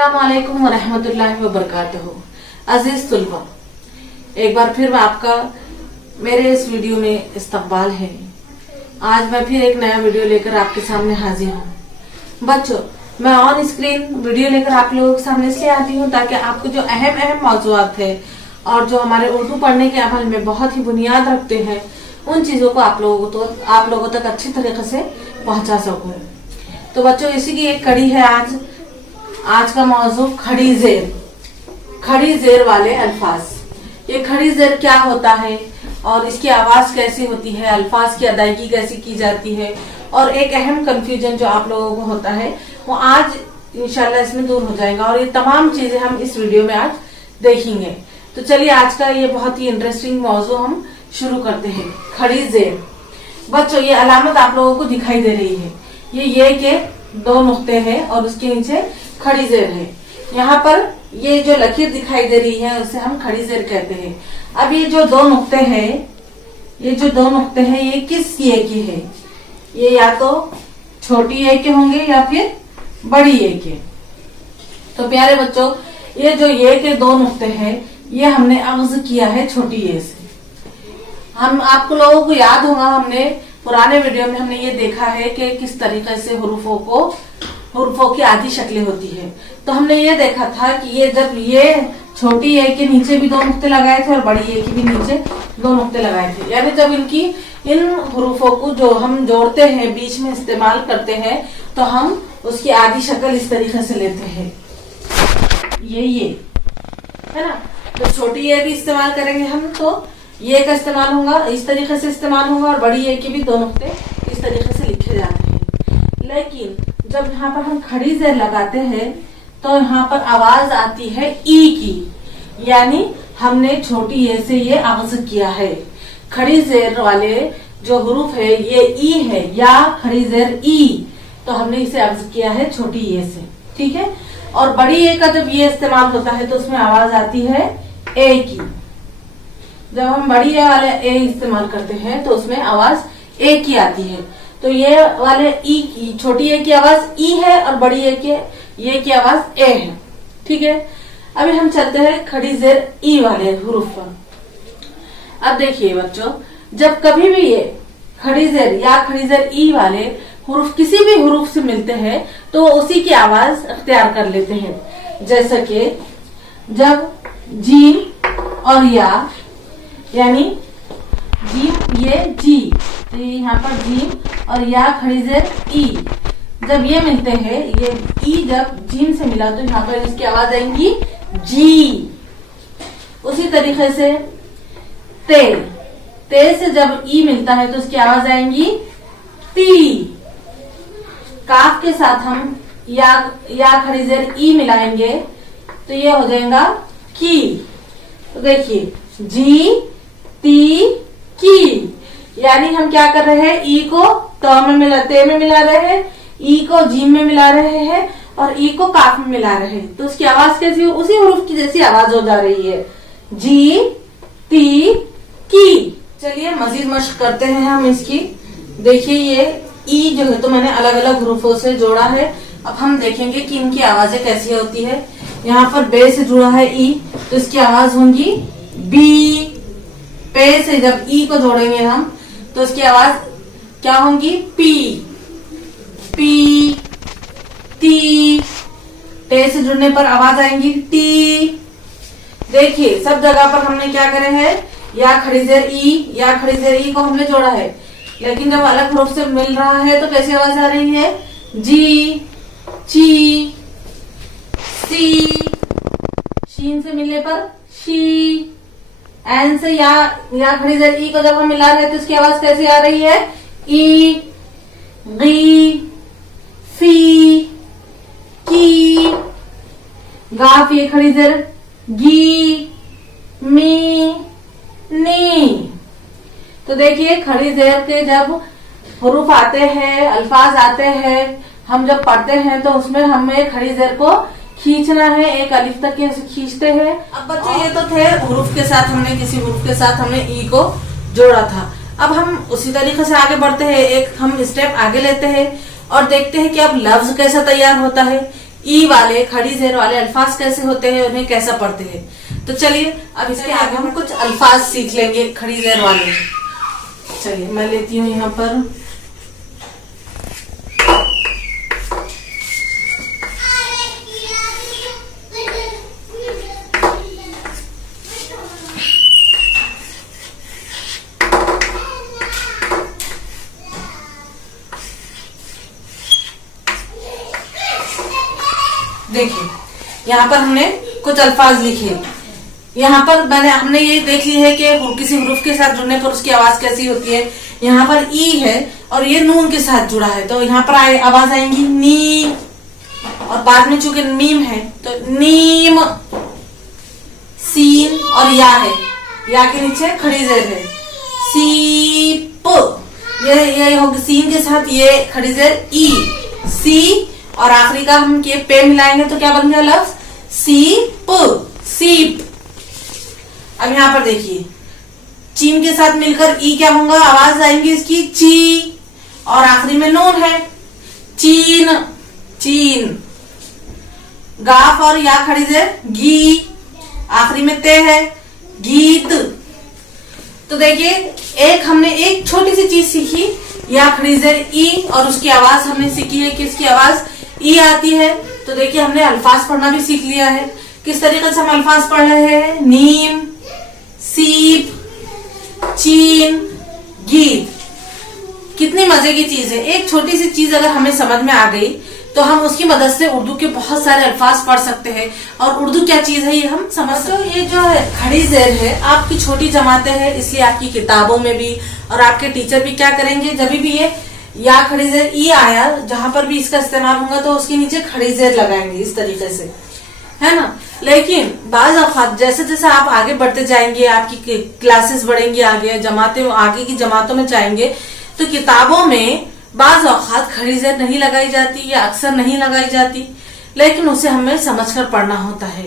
अस्सलामुअलैकुम वरहमतुल्लाहि वबरकातुहू। अजीज तुलबा, एक बार फिर आपका मेरे इस वीडियो में इस्तकबाल है। आज मैं फिर एक नया वीडियो लेकर आपके सामने हाजिर हूँ। बच्चों, मैं ऑन स्क्रीन वीडियो लेकर आप लोगों के सामने इसलिए आती हूँ ताकि आपको जो अहम मौजूआत है और जो हमारे उर्दू पढ़ने के अमल में बहुत ही बुनियाद रखते हैं, उन चीजों को आप लोगों तक अच्छी तरीके से पहुंचा सकूं। तो बच्चों, इसी की एक कड़ी है आज का मौजू खड़ी जेर वाले अल्फाज। ये खड़ी जेर क्या होता है और इसकी आवाज कैसी होती है, अल्फाज की अदायगी कैसी की जाती है, और एक अहम कंफ्यूजन जो आप लोगों को होता है वो आज इंशाल्लाह इसमें दूर हो जाएगा। और ये तमाम चीजें हम इस वीडियो में आज देखेंगे। तो चलिए आज का ये बहुत ही इंटरेस्टिंग मौजू हम शुरू करते हैं। खड़ी जेर। बच्चों, ये अलामत आप लोगों को दिखाई दे रही है। ये के दो नुक्ते हैं और उसके नीचे खड़ी जेर है। यहाँ पर ये जो लकीर दिखाई दे रही है उसे हम खड़ी जेर कहते हैं। अब ये जो दो नुक्ते हैं, ये किस ये की है? ये या तो छोटी ए के होंगे या फिर बड़ी ए के। तो प्यारे बच्चों, ये जो ये के दो नुक्ते हैं ये हमने अख्ज़ किया है छोटी ए से। हम आपको लोगों को याद होगा, हमने पुराने वीडियो में हमने ये देखा है कि किस तरीके से हुरूफों की आधी शक्लें होती है। तो हमने ये देखा था कि ये जब ये छोटी ए के नीचे भी दो नुक्ते लगाए थे और बड़ी ए के भी नीचे दो नुक्ते लगाए थे, यानी जब इन हुरूफों को जो हम जोड़ते हैं, बीच में इस्तेमाल करते हैं, तो हम उसकी आधी शक्ल इस तरीके से लेते हैं। ये है ना। तो छोटी ए भी इस्तेमाल करेंगे हम, तो ये का इस्तेमाल होगा, इस तरीके से इस्तेमाल होगा, और बड़ी ए के भी दो नुक्ते इस तरीके से लिखे जाते हैं। लेकिन जब यहाँ पर हम खड़ी जेर लगाते हैं तो यहाँ पर आवाज आती है ई की, यानी हमने छोटी ए से ये अख्ज़ किया है। खड़ी जेर वाले जो हुरूफ है ये ई है, या खड़ी जेर ई, तो हमने इसे अख्ज़ किया है छोटी ए से। ठीक है। और बड़ी ए का जब ये इस्तेमाल होता है तो उसमें आवाज आती है ए की। जब हम बड़ी ए वाले ए इस्तेमाल करते हैं तो उसमें आवाज ए की आती है। तो ये वाले ई की, छोटी ए की आवाज ई है और बड़ी ए के ये की आवाज ए है। ठीक है। अभी हम चलते हैं खड़ी जेर ई वाले हुरूफ पर। अब देखिए बच्चों, जब कभी भी ये खड़ी जेर या खड़ी जेर ई वाले हुरूफ किसी भी हुरूफ से मिलते हैं तो उसी की आवाज अख्तियार कर लेते हैं। जैसे कि जब जीम और या, यानी जीम ये जी, तो ये यहाँ पर जीम और या खड़ी जेर ई, जब ये मिलते हैं, ये ई जब जीम से मिला तो यहाँ पर इसकी आवाज आएंगी जी। उसी तरीके से ते से जब ई मिलता है तो उसकी आवाज आएंगी ती। काफ के साथ हम या खड़ी जेर ई मिलाएंगे तो ये हो जाएगा की। तो देखिए, जी ती की, यानी हम क्या कर रहे हैं, ई को त में मिला रहे हैं, ई को जीम में मिला रहे हैं और ई को काफ में मिला रहे हैं। तो उसकी आवाज कैसी हो, उसी हुरूफ की जैसी आवाज हो जा रही है, जी ती की। चलिए मजीद मश्क करते हैं हम इसकी। देखिए ये ई जो है तो मैंने अलग अलग हुरूफों से जोड़ा है। अब हम देखेंगे कि इनकी आवाजें कैसी होती है। यहाँ पर बे से जुड़ा है ई, तो इसकी आवाज होंगी बी। पे से जब ई को जोड़ेंगे हम तो इसकी आवाज क्या होंगी, पी ती। टे से जुड़ने पर आवाज आएंगी टी। देखिए सब जगह पर हमने क्या करे हैं, या खड़ी जेर ई को हमने जोड़ा है, लेकिन जब अलग हुरूफ से मिल रहा है तो कैसी आवाज आ रही है, जी ची सी। शीन से मिलने पर शी। एन से या खड़ी जेर ई को जब हम मिला रहे हैं तो उसकी आवाज कैसी आ रही है, ई गी फी की। गाफ ये खड़ी जेर गी मी नी। तो देखिए खड़ी जेर के जब हुरूफ आते हैं, अल्फाज आते हैं, हम जब पढ़ते हैं तो उसमें हमें खड़ी जेर को खींचना है, एक अलिफ तक खींचते हैं। अब बच्चों ये तो थे हुरूफ के साथ, हमने किसी हुरूफ के साथ हमने ई को जोड़ा था। अब हम उसी तरीके से आगे बढ़ते हैं, एक हम स्टेप आगे लेते हैं और देखते हैं कि अब लफ्ज कैसा तैयार होता है। ई वाले खड़ी जेर वाले अल्फाज कैसे होते हैं, उन्हें कैसा पढ़ते हैं। तो चलिए अब इसके आगे हम कुछ अल्फाज सीख लेंगे खड़ी जेर वाले। चलिए मैं लेती हूँ यहाँ पर देखिए यहाँ पर हमने कुछ अल्फाज लिखे। यहाँ पर हमने ये देख ली है कि किसी हुरूफ के साथ जुड़ने पर उसकी आवाज कैसी होती है। यहाँ पर ई है और ये नून के साथ जुड़ा है, तो यहाँ पर आवाज आएंगी नी, और बाद में चूंकि मीम है तो नीम। सीन और या है, या के नीचे खड़ी जेर है, सीप। ये होगी सीन के साथ ये खड़ी जेर ई, सी, और आखिरी का हम के पे मिलाएंगे तो क्या बन गया लफ्ज सीप, सीप। अब यहाँ पर देखिए चीन के साथ मिलकर ई क्या होगा, आवाज आएंगी इसकी ची, और आखिरी में नून है चीन, चीन। गाफ और या खड़ी जेर गी, आखिरी में ते है गीत। तो देखिए हमने एक छोटी सी चीज सीखी, या खड़ी जेर ई, और उसकी आवाज हमने सीखी है कि इसकी आवाज ई आती है। तो देखिए हमने अल्फाज पढ़ना भी सीख लिया है। किस तरीके से हम अल्फाज पढ़ रहे हैं, नीम, सीप, चीन, गीत। कितनी मजे की चीज है। एक छोटी सी चीज अगर हमें समझ में आ गई तो हम उसकी मदद से उर्दू के बहुत सारे अल्फाज पढ़ सकते हैं, और उर्दू क्या चीज है ये हम समझ सकते हैं। ये जो है खड़ी जेर है, आपकी छोटी जमातें हैं, इसलिए आपकी किताबों में भी और आपके टीचर भी क्या करेंगे, जब भी ये या खड़ी जेर ई आया जहां पर भी इसका इस्तेमाल होगा तो उसके नीचे खड़ी जेर लगाएंगे इस तरीके से, है ना। लेकिन बाज औक़ात जैसे जैसे आप आगे बढ़ते जाएंगे, आपकी क्लासेस बढ़ेंगी, आगे की जमातों में जाएंगे, तो किताबों में बाज औक़ात खड़ी जेर नहीं लगाई जाती या अक्सर नहीं लगाई जाती, लेकिन उसे हमें समझकर पढ़ना होता है।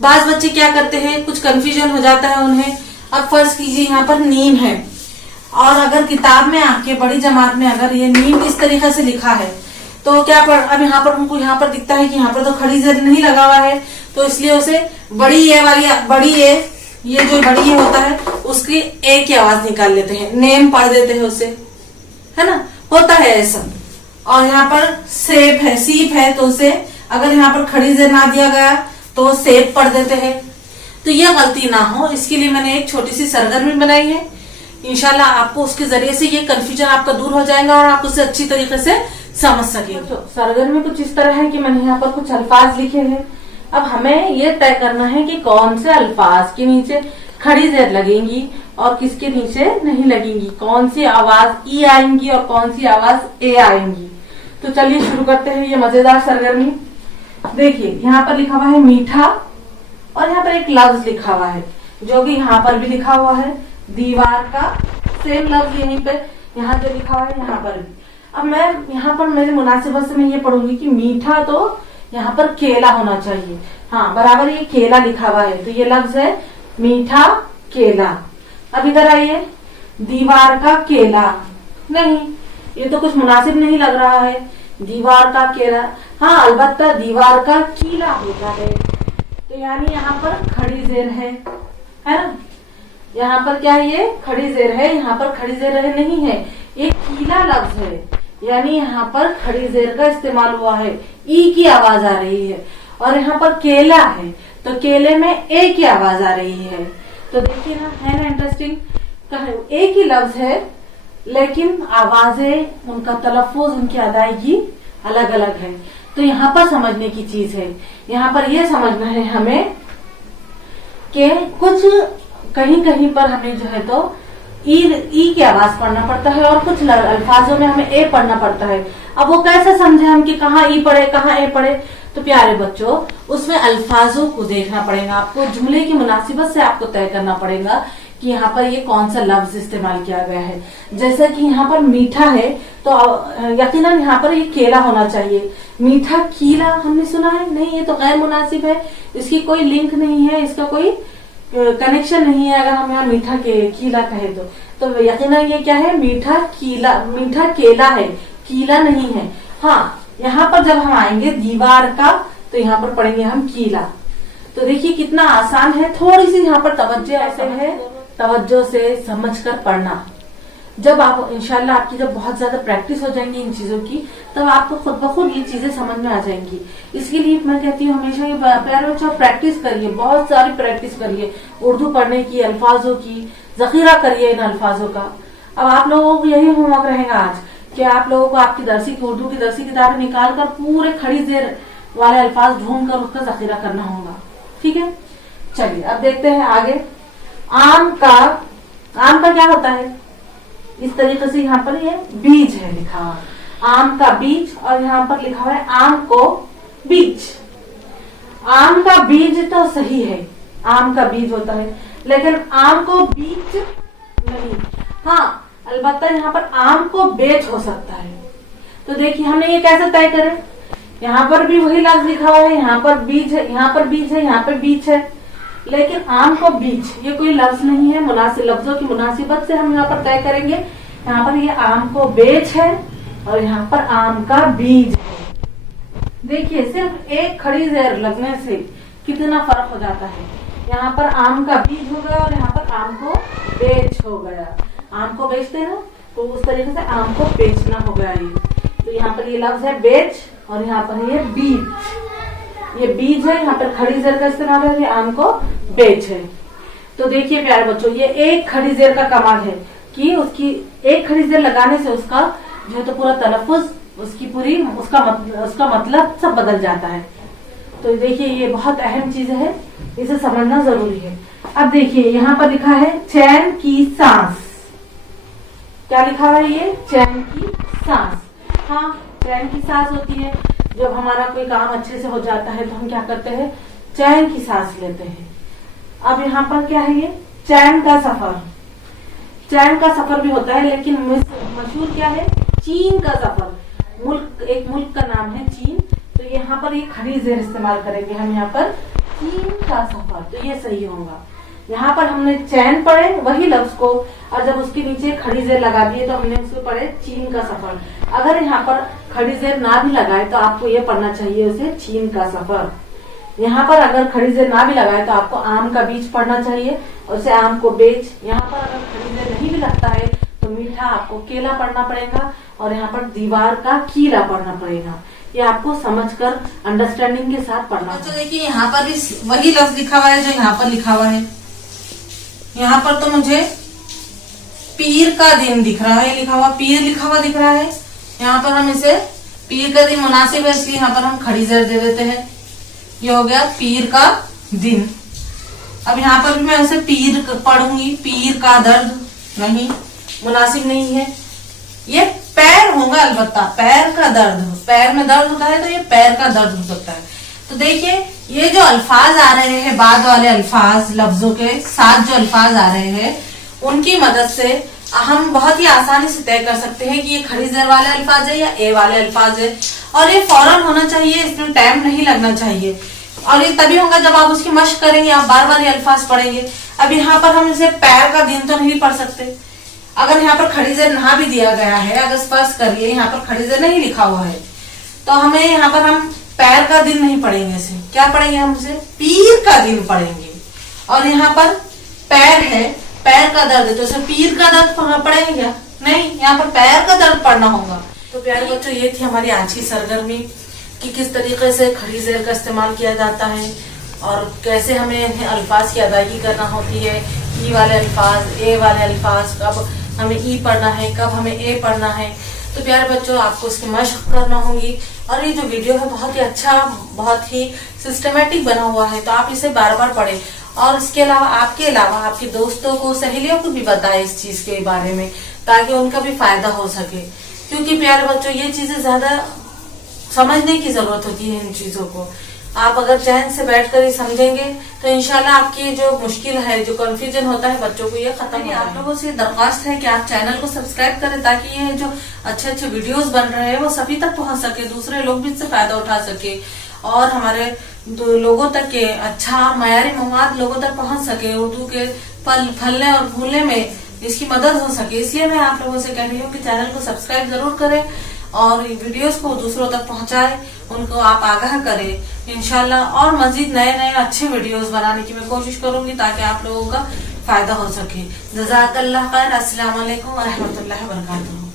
बाज बच्चे क्या करते हैं, कुछ कंफ्यूजन हो जाता है उन्हें। अब फर्ज कीजिए यहाँ पर नीम है, और अगर किताब में आके बड़ी जमात में अगर ये नीम इस तरीके से लिखा है तो क्या अब यहाँ पर उनको यहाँ पर दिखता है कि यहाँ पर तो खड़ी जेर नहीं लगा हुआ है, तो इसलिए उसे बड़ी ए वाली ये जो बड़ी ए होता है उसकी ए की आवाज निकाल लेते हैं, नेम पढ़ देते हैं उसे, है ना, होता है ऐसा। और यहाँ पर सेप है, सीप है, तो उसे अगर यहाँ पर खड़ी जेर ना दिया गया तो सेप पढ़ देते हैं। तो ये गलती ना हो इसके लिए मैंने एक छोटी सी सरगर्मी बनाई है। इंशाल्लाह आपको उसके जरिए से ये कंफ्यूजन आपका दूर हो जाएगा और आप उसे अच्छी तरीके से समझ सकेंगे। तो सरगर्मी कुछ इस तरह है कि मैंने यहाँ पर कुछ अल्फाज लिखे हैं। अब हमें ये तय करना है कि कौन से अल्फाज के नीचे खड़ी जेर लगेंगी और किसके नीचे नहीं लगेंगी, कौन सी आवाज ई आएंगी और कौन सी आवाज ए आएंगी। तो चलिए शुरू करते हैं ये मजेदार सरगर्मी। देखिए यहाँ पर लिखा हुआ है मीठा, और यहाँ पर एक लफ्ज लिखा हुआ है जो कि यहाँ पर भी लिखा हुआ है, दीवार का सेम लफ्ज यहीं पे यहाँ जो लिखा हुआ है यहाँ पर भी। अब मैं यहाँ पर मेरी मुनासिबत से मैं ये पढ़ूंगी कि मीठा तो यहाँ पर केला होना चाहिए। हाँ बराबर ये केला लिखा हुआ है, तो ये लफ्ज है मीठा केला। अब इधर आइए, दीवार का केला, नहीं ये तो कुछ मुनासिब नहीं लग रहा है, दीवार का केला। हाँ अलबत्ता दीवार का कीला होता है, तो यानी यहाँ पर खड़ी जेर है ना। यहाँ पर क्या है, ये खड़ी जेर है, यहाँ पर खड़ी जेर नहीं है, ये कीला लफ्ज है, यानी यहाँ पर खड़ी जेर का इस्तेमाल हुआ है, ई की आवाज आ रही है। और यहाँ पर केला है तो केले में ए की आवाज आ रही है। तो देखिए ना, है ना इंटरेस्टिंग, एक ही लफ्ज है लेकिन आवाजें, उनका तलफ्फुज, उनकी अदायगी अलग अलग है। तो यहाँ पर समझने की चीज है, यहाँ पर यह समझना है हमें कि कुछ कहीं कहीं पर हमें जो है तो ई की आवाज पढ़ना पड़ता है और कुछ अल्फाजों में हमें ए पढ़ना पड़ता है। अब वो कैसे समझे हम कि कहाँ ई पढ़े कहाँ ए पढ़े। तो प्यारे बच्चों, उसमें अल्फाजों को देखना पड़ेगा आपको, जुमले की मुनासिबत से आपको तय करना पड़ेगा कि यहाँ पर ये कौन सा लफ्ज इस्तेमाल किया गया है। जैसे कि यहाँ पर मीठा है तो यकीनन यहाँ पर ये केला होना चाहिए। मीठा कीला हमने सुना है, नहीं, ये तो गैर मुनासिब है, इसकी कोई लिंक नहीं है, इसका कोई कनेक्शन नहीं है। अगर हम यहाँ मीठा कीला कहे तो यकीनन ये क्या है, मीठा केला है, कीला नहीं है। हाँ यहाँ पर जब हम आएंगे दीवार का तो यहाँ पर पढ़ेंगे हम कीला। तो देखिए कितना आसान है, थोड़ी सी यहाँ पर तवज्जो ऐसे है, तवज्जो से समझकर पढ़ना। जब आप इंशाल्लाह आपकी जब बहुत ज्यादा प्रैक्टिस हो जाएंगी इन चीजों की, तब आपको खुद ब खुद ये चीजें समझ में आ जाएंगी। इसके लिए मैं कहती हूँ हमेशा ये प्यारे बच्चों प्रैक्टिस करिए, बहुत सारी प्रैक्टिस करिए उर्दू पढ़ने की, अल्फाजों की, जखीरा करिए इन अल्फाजों का। अब आप लोगों को यही होमवर्क रहेगा आज कि आप लोगों को आपकी दरसी उर्दू की दरसी किताबें निकाल कर पूरे खड़ी जेर वाले अल्फाज ढूंढ कर उसका जखीरा करना होगा। ठीक है, चलिए अब देखते हैं आगे। आम का क्या होता है? इस तरीके से यहाँ पर ये बीज है लिखा हुआ, आम का बीज, और यहाँ पर लिखा हुआ है आम को बीज। आम का बीज तो सही है, आम का बीज होता है, लेकिन आम को बीज नहीं। हाँ, अलबत्ता यहाँ पर आम को बेच हो सकता है। तो देखिए हमने ये कैसे तय करें? यहाँ पर भी वही लफ्ज लिखा हुआ है, यहाँ पर बीज है, यहाँ पर बीज है, यहाँ पर बीज है, लेकिन आम को बीज ये कोई लफ्ज नहीं है। मुनासिब लफ्जों की मुनासिबत से हम यहाँ पर तय करेंगे। यहाँ पर ये आम को बेच है और यहाँ पर आम का बीज है। देखिए सिर्फ एक खड़ी जेर लगने से कितना फर्क हो जाता है। यहाँ पर आम का बीज हो गया और यहाँ पर आम को बेच हो गया। आम को बेचते हैं ना, तो उस तरीके से आम को बेचना हो गया ये। तो यहाँ पर ये लफ्ज है बेच और यहाँ पर ये बीज, ये बीज है, यहाँ पर खड़ी जेर का इस्तेमाल है, ये आम को बेच है। तो देखिए प्यारे बच्चों, ये एक खड़ी जेर का कमाल है कि उसकी एक खड़ी जेर लगाने से उसका जो है तो पूरा तलफ़ुज़, उसकी पूरी उसका मतलब सब बदल जाता है। तो देखिए ये बहुत अहम चीज है, इसे समझना जरूरी है। अब देखिए यहाँ पर लिखा है चैन की सांस। क्या लिखा है ये? चैन की सांस। हाँ, चैन की सांस होती है जब हमारा कोई काम अच्छे से हो जाता है तो हम क्या करते हैं? चैन की सांस लेते हैं। अब यहाँ पर क्या है? ये चैन का सफर। चैन का सफर भी होता है, लेकिन मशहूर क्या है? चीन का सफर। एक मुल्क का नाम है चीन। तो यहाँ पर ये खड़ी जेर इस्तेमाल करेंगे हम, यहाँ पर चीन का सफर, तो ये सही होगा। यहाँ पर हमने चैन पढ़े वही लफ्ज को, और जब उसके नीचे खड़ी जेर लगा दिए तो हमने उसको पढ़े चीन का सफर। अगर यहाँ पर खड़ी जेर ना भी लगाए तो आपको ये पढ़ना चाहिए उसे चीन का सफर। यहाँ पर अगर खड़ी जेर ना भी लगाए तो आपको आम का बीज पढ़ना चाहिए और उसे आम को बेच। यहाँ पर अगर खड़ी जेर नहीं भी लगता है तो मीठा आपको केला पढ़ना पड़ेगा, और यहाँ पर दीवार का कीला पढ़ना पड़ेगा। ये आपको समझकर अंडरस्टैंडिंग के साथ पढ़ना। तो देखिए यहाँ पर भी वही लफ्ज लिखा हुआ है जो यहाँ पर लिखा हुआ है। यहाँ पर तो मुझे पीर का दिन दिख रहा है, लिखा हुआ पीर लिखा हुआ दिख रहा है। यहाँ पर हम इसे पीर का दिन मुनासिब है इसलिए यहाँ पर हम खड़ी जेर दे देते हैं। ये हो गया पीर का दिन। अब यहाँ पर भी मैं इसे पीर पढ़ूंगी, पीर का दर्द नहीं, मुनासिब नहीं है। ये पैर होगा, अलबत्ता पैर का दर्द, पैर में दर्द होता है तो ये पैर का दर्द हो सकता है। तो देखिए ये जो अल्फाज आ रहे हैं, बाद वाले अल्फाज, लफ्जों के साथ जो अल्फाज आ रहे हैं, उनकी मदद से हम बहुत ही आसानी से तय कर सकते हैं कि ये खड़ी जेर वाले अल्फाज है या ए वाले अल्फाज है। और ये फौरन होना चाहिए, इसमें टाइम नहीं लगना चाहिए। और ये तभी होगा जब आप उसकी मश्क करेंगे, आप बार बार ये अल्फाज पढ़ेंगे। अब यहाँ पर हम इसे पैर का दिन तो नहीं पढ़ सकते। अगर यहाँ पर खड़ी जेर ना भी दिया गया है, अगर स्पर्श करिए यहाँ पर खड़ी जेर नहीं लिखा हुआ है, तो हमें यहाँ पर हम पैर का दिन नहीं पढ़ेंगे, इसे क्या पढ़ेंगे? हम इसे पीर का दिन पढ़ेंगे। और यहाँ पर पैर है, पैर का दर्द है, तो इसे पीर का दर्द पढ़ेंगे क्या? नहीं, यहाँ पर पैर का दर्द पढ़ना होगा। तो प्यारे बच्चों, ये थी हमारी आज की सरगर्मी कि किस तरीके से खड़ी जेर का इस्तेमाल किया जाता है और कैसे हमें अल्फाज की अदायगी करना होती है। ई वाले अल्फाज, ए वाले अल्फाज, कब हमें ई पढ़ना है, कब हमें ए पढ़ना है। तो प्यारे बच्चों, आपको इसकी मशक करना होगी। और ये जो वीडियो है बहुत ही अच्छा, बहुत ही सिस्टमेटिक बना हुआ है, तो आप इसे बार बार पढ़ें। और इसके अलावा आपके दोस्तों को, सहेलियों को भी बताएं इस चीज के बारे में, ताकि उनका भी फायदा हो सके। क्योंकि प्यारे बच्चों, ये चीजें ज्यादा समझने की जरूरत होती है। इन चीजों को आप अगर चैन से बैठकर ही समझेंगे तो इंशाल्लाह आपकी जो मुश्किल है, जो कंफ्यूजन होता है बच्चों को, ये खत्म हो। आप लोगों से दरख्वास्त है कि आप चैनल को सब्सक्राइब करें, ताकि ये जो अच्छे अच्छे वीडियोस बन रहे हैं वो सभी तक पहुंच सके, दूसरे लोग भी इससे फायदा उठा सके और हमारे लोगों तक के अच्छा मयारी मवाद लोगों तक पहुंच सके, उर्दू के फलने और फूलने में इसकी मदद हो सके। इसलिए मैं आप लोगों से कह रही हूँ कि चैनल को सब्सक्राइब जरूर करें और वीडियोस को दूसरों तक पहुंचाए, उनको आप आगाह करें। इंशाल्लाह और मजीद नए नए अच्छे वीडियोस बनाने की मैं कोशिश करूंगी ताकि आप लोगों का फायदा हो सके। जज़ाकल्लाह खैर। अस्सलाम वालेकुम व रहमतुल्लाहि व बरकातहू।